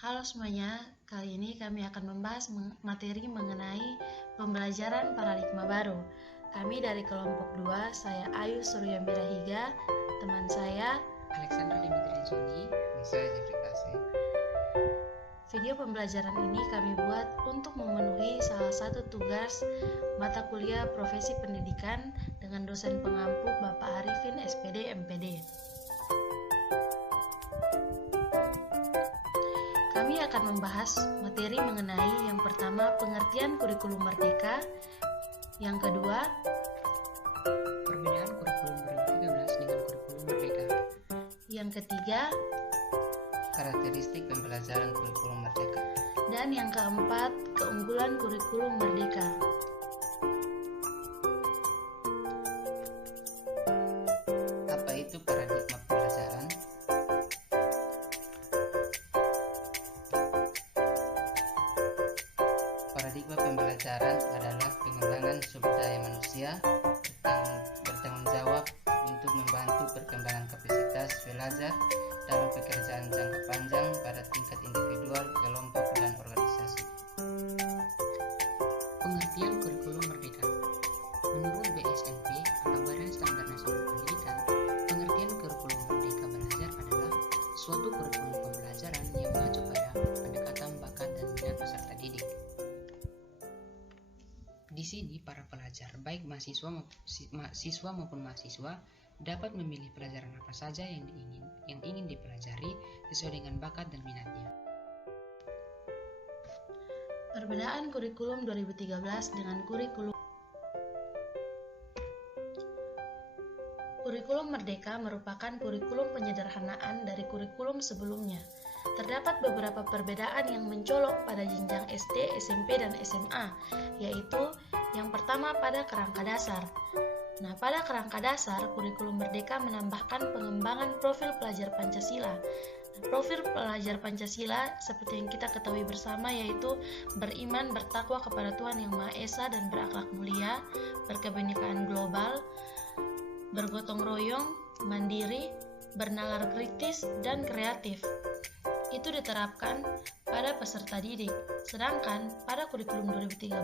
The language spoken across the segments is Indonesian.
Halo semuanya, kali ini kami akan membahas materi mengenai pembelajaran paradigma baru. Kami dari kelompok 2, saya Ayu Suryamira Higa, teman saya Alexandra Dimitri Juni, dan saya Jeffrey Kasih. Video pembelajaran ini kami buat untuk memenuhi salah satu tugas mata kuliah profesi pendidikan dengan dosen pengampu Bapak Arifin SPD MPD. Kami akan membahas materi mengenai yang pertama pengertian kurikulum merdeka, yang kedua perbedaan kurikulum 2013 dengan kurikulum merdeka, yang ketiga Karakteristik pembelajaran kurikulum merdeka, dan yang keempat keunggulan kurikulum merdeka. Apa itu paradigma pembelajaran? Paradigma pembelajaran adalah pengembangan sumber daya manusia bertanggung jawab untuk membantu perkembangan kapasitas belajar dalam pekerjaan jangka panjang pada tingkat individual, kelompok, dan organisasi. pengertian kurikulum merdeka. Menurut BSNP atau Badan Standar Nasional Pendidikan, pengertian kurikulum merdeka belajar adalah suatu kurikulum pembelajaran yang mengacu pada pendekatan bakat dan minat peserta didik. Di sini para pelajar, baik siswa maupun mahasiswa, dapat memilih pelajaran apa saja yang ingin dipelajari sesuai dengan bakat dan minatnya. Perbedaan kurikulum 2013 dengan Kurikulum Merdeka merupakan kurikulum penyederhanaan dari kurikulum sebelumnya. Terdapat beberapa perbedaan yang mencolok pada jenjang SD, SMP, dan SMA, yaitu yang pertama pada kerangka dasar. Nah, pada kerangka dasar, kurikulum Merdeka menambahkan pengembangan profil pelajar Pancasila. Profil pelajar Pancasila seperti yang kita ketahui bersama yaitu beriman, bertakwa kepada Tuhan Yang Maha Esa dan berakhlak mulia, berkebinekaan global, bergotong royong, mandiri, bernalar kritis, dan kreatif. Itu diterapkan pada peserta didik. Sedangkan pada kurikulum 2013,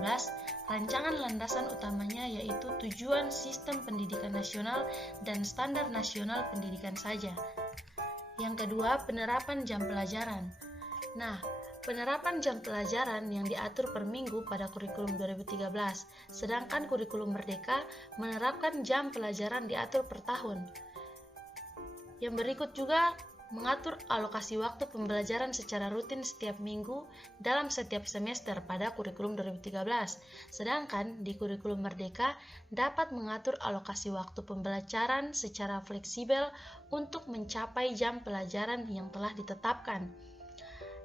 rancangan landasan utamanya yaitu tujuan sistem pendidikan nasional dan standar nasional pendidikan saja. Yang kedua, penerapan jam pelajaran. Nah, penerapan jam pelajaran yang diatur per minggu pada kurikulum 2013, sedangkan kurikulum Merdeka menerapkan jam pelajaran diatur per tahun. Yang berikut juga mengatur alokasi waktu pembelajaran secara rutin setiap minggu dalam setiap semester pada kurikulum 2013. Sedangkan di kurikulum Merdeka dapat mengatur alokasi waktu pembelajaran secara fleksibel untuk mencapai jam pelajaran yang telah ditetapkan.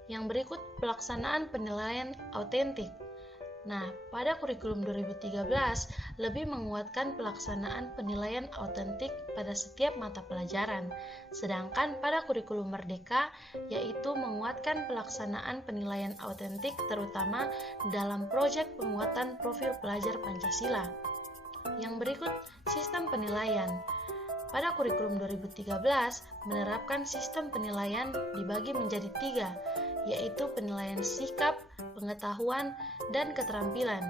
Yang berikut pelaksanaan penilaian autentik. Nah, pada kurikulum 2013 lebih menguatkan pelaksanaan penilaian autentik pada setiap mata pelajaran. Sedangkan pada kurikulum Merdeka yaitu menguatkan pelaksanaan penilaian autentik terutama dalam proyek penguatan profil pelajar Pancasila. Yang berikut sistem penilaian. Pada kurikulum 2013 menerapkan sistem penilaian dibagi menjadi 3, yaitu penilaian sikap, pengetahuan, dan keterampilan.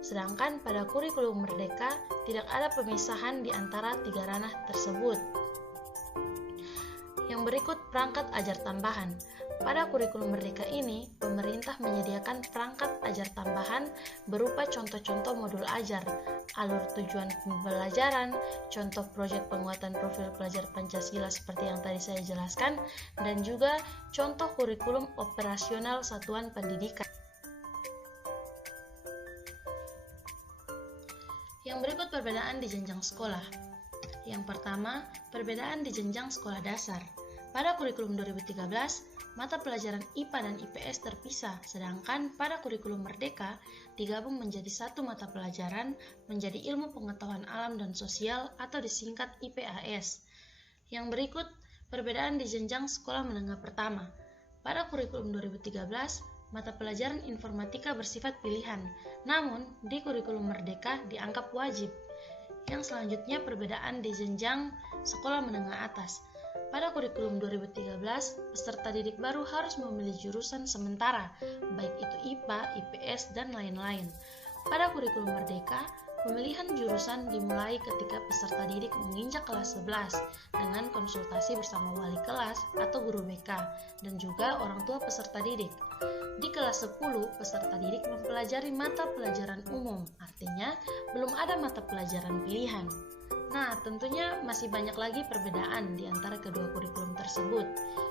Sedangkan pada kurikulum Merdeka tidak ada pemisahan di antara 3 ranah tersebut. Yang berikut perangkat ajar tambahan. Pada kurikulum Merdeka ini, pemerintah menyediakan perangkat ajar tambahan berupa contoh-contoh modul ajar, alur tujuan pembelajaran, contoh proyek penguatan profil pelajar Pancasila seperti yang tadi saya jelaskan, dan juga contoh kurikulum operasional satuan pendidikan. Yang berikut perbedaan di jenjang sekolah. Yang pertama, perbedaan di jenjang sekolah dasar. Pada kurikulum 2013, mata pelajaran IPA dan IPS terpisah, sedangkan pada kurikulum Merdeka digabung menjadi satu mata pelajaran menjadi ilmu pengetahuan alam dan sosial atau disingkat IPAS. Yang berikut perbedaan di jenjang sekolah menengah pertama. Pada kurikulum 2013, mata pelajaran informatika bersifat pilihan, namun di kurikulum Merdeka dianggap wajib. Yang selanjutnya perbedaan di jenjang sekolah menengah atas. Pada kurikulum 2013, peserta didik baru harus memilih jurusan sementara, baik itu IPA, IPS, dan lain-lain. Pada kurikulum Merdeka, pemilihan jurusan dimulai ketika peserta didik menginjak kelas 11 dengan konsultasi bersama wali kelas atau guru BK dan juga orang tua peserta didik. Di kelas 10, peserta didik mempelajari mata pelajaran umum, artinya belum ada mata pelajaran pilihan. Nah, tentunya masih banyak lagi perbedaan di antara kedua kurikulum tersebut,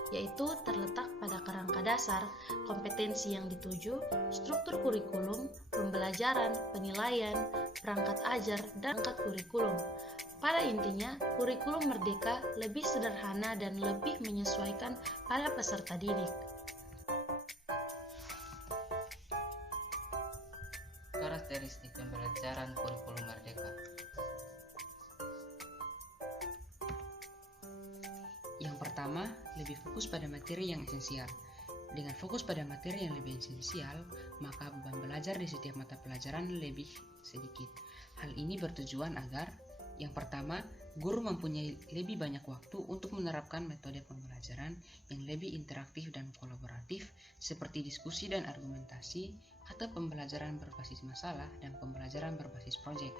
yaitu terletak pada kerangka dasar, kompetensi yang dituju, struktur kurikulum, pembelajaran, penilaian, perangkat ajar, dan perangkat kurikulum. Pada intinya, kurikulum Merdeka lebih sederhana dan lebih menyesuaikan pada peserta didik. Karakteristik pembelajaran kurikulum Merdeka. Yang pertama, lebih fokus pada materi yang esensial. Dengan fokus pada materi yang lebih esensial, maka beban belajar di setiap mata pelajaran lebih sedikit. Hal ini bertujuan agar, yang pertama, guru mempunyai lebih banyak waktu untuk menerapkan metode pembelajaran yang lebih interaktif dan kolaboratif, seperti diskusi dan argumentasi, atau pembelajaran berbasis masalah dan pembelajaran berbasis proyek.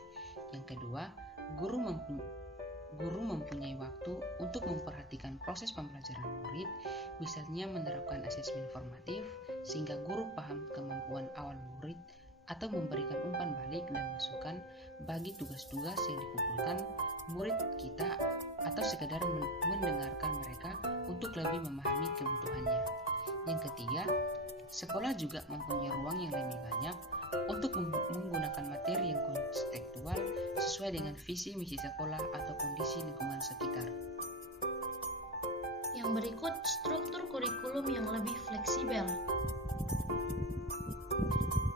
Yang kedua, guru mempunyai waktu untuk memperhatikan proses pembelajaran murid, misalnya menerapkan asesmen formatif sehingga guru paham kemampuan awal murid atau memberikan umpan balik dan masukan bagi tugas-tugas yang dikumpulkan murid kita atau sekadar mendengarkan mereka untuk lebih memahami kebutuhannya. Yang ketiga, sekolah juga mempunyai ruang yang lebih banyak untuk menggunakan materi yang kontekstual sesuai dengan visi misi sekolah atau kondisi lingkungan sekitar. Yang berikut struktur kurikulum yang lebih fleksibel.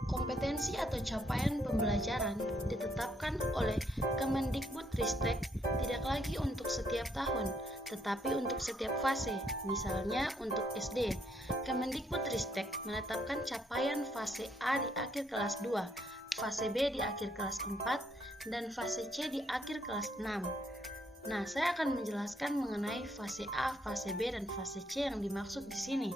Kompetensi atau capaian pembelajaran ditetapkan oleh Kemendikbudristek tidak lagi untuk setiap tahun, tetapi untuk setiap fase. Misalnya untuk SD, Kemendikbudristek menetapkan capaian fase A di akhir kelas 2, fase B di akhir kelas 4, dan fase C di akhir kelas 6. Nah, saya akan menjelaskan mengenai fase A, fase B, dan fase C yang dimaksud di sini.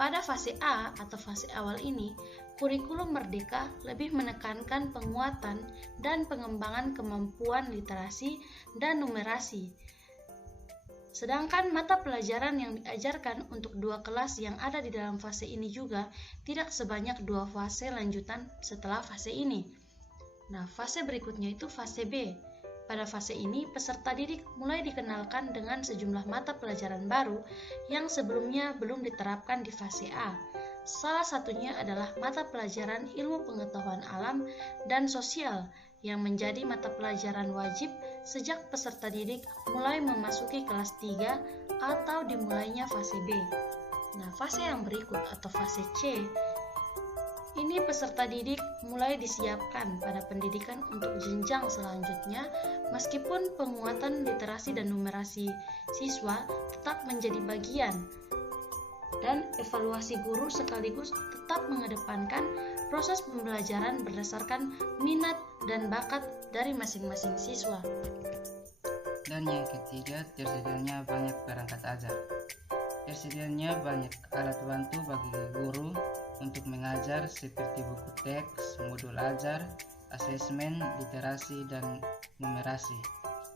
Pada fase A atau fase awal ini, kurikulum Merdeka lebih menekankan penguatan dan pengembangan kemampuan literasi dan numerasi. Sedangkan mata pelajaran yang diajarkan untuk 2 kelas yang ada di dalam fase ini juga tidak sebanyak 2 fase lanjutan setelah fase ini. Nah, fase berikutnya itu fase B. Pada fase ini, peserta didik mulai dikenalkan dengan sejumlah mata pelajaran baru yang sebelumnya belum diterapkan di fase A. Salah satunya adalah mata pelajaran ilmu pengetahuan alam dan sosial yang menjadi mata pelajaran wajib sejak peserta didik mulai memasuki kelas 3 atau dimulainya fase B. Nah, fase yang berikut atau fase C, ini peserta didik mulai disiapkan pada pendidikan untuk jenjang selanjutnya, meskipun penguatan literasi dan numerasi siswa tetap menjadi bagian, dan evaluasi guru sekaligus tetap mengedepankan proses pembelajaran berdasarkan minat dan bakat dari masing-masing siswa. Dan yang ketiga, tersedianya banyak perangkat ajar. Tersedianya banyak alat bantu bagi guru untuk mengajar seperti buku teks, modul ajar, asesmen, literasi, dan numerasi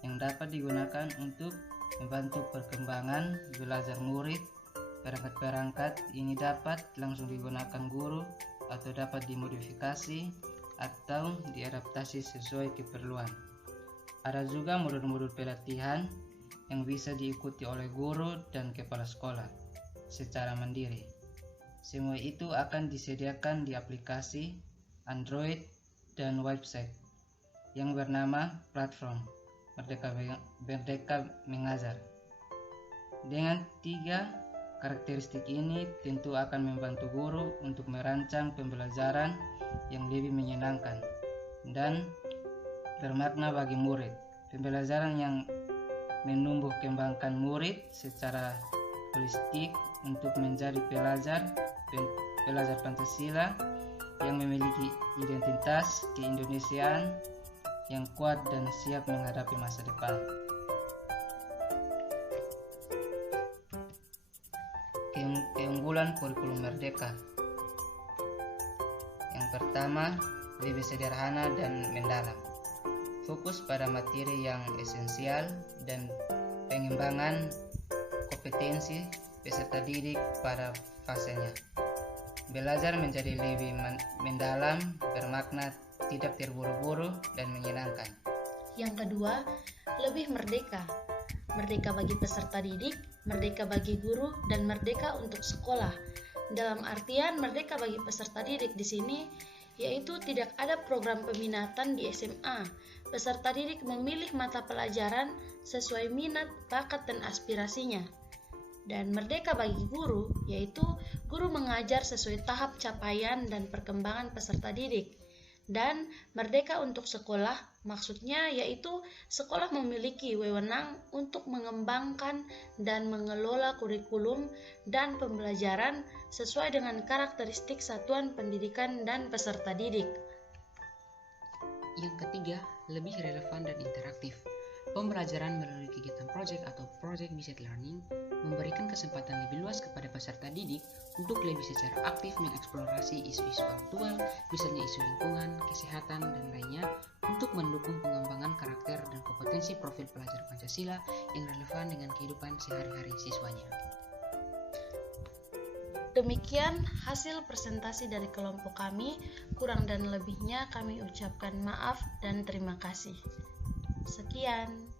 yang dapat digunakan untuk membantu perkembangan belajar murid. Perangkat-perangkat ini dapat langsung digunakan guru atau dapat dimodifikasi atau diadaptasi sesuai keperluan. Ada juga modul-modul pelatihan yang bisa diikuti oleh guru dan kepala sekolah secara mandiri. Semua itu akan disediakan di aplikasi Android dan website yang bernama Platform Merdeka Mengajar. Dengan 3 karakteristik ini tentu akan membantu guru untuk merancang pembelajaran yang lebih menyenangkan dan bermakna bagi murid. Pembelajaran yang menumbuh kembangkan murid secara holistik untuk menjadi pelajar Pancasila yang memiliki identitas keindonesiaan yang kuat dan siap menghadapi masa depan. Keunggulan kurikulum merdeka. Yang pertama, lebih sederhana dan mendalam. Fokus pada materi yang esensial dan pengembangan kompetensi peserta didik pada fasenya. Belajar menjadi lebih mendalam, bermakna, tidak terburu-buru, dan menyenangkan. Yang kedua, lebih merdeka. Merdeka bagi peserta didik, merdeka bagi guru, dan merdeka untuk sekolah. Dalam artian merdeka bagi peserta didik di sini yaitu tidak ada program peminatan di SMA. Peserta didik memilih mata pelajaran sesuai minat, bakat, dan aspirasinya. Dan merdeka bagi guru yaitu guru mengajar sesuai tahap capaian dan perkembangan peserta didik. Dan merdeka untuk sekolah maksudnya yaitu sekolah memiliki wewenang untuk mengembangkan dan mengelola kurikulum dan pembelajaran sesuai dengan karakteristik satuan pendidikan dan peserta didik. Yang ketiga, lebih relevan dan interaktif. Pembelajaran melalui kegiatan project atau project-based learning memberikan kesempatan lebih luas kepada peserta didik untuk lebih secara aktif mengeksplorasi isu-isu aktual, misalnya isu lingkungan, kesehatan, dan lainnya, untuk mendukung pengembangan karakter dan kompetensi profil pelajar Pancasila yang relevan dengan kehidupan sehari-hari siswanya. Demikian hasil presentasi dari kelompok kami. Kurang dan lebihnya kami ucapkan maaf dan terima kasih. Sekian.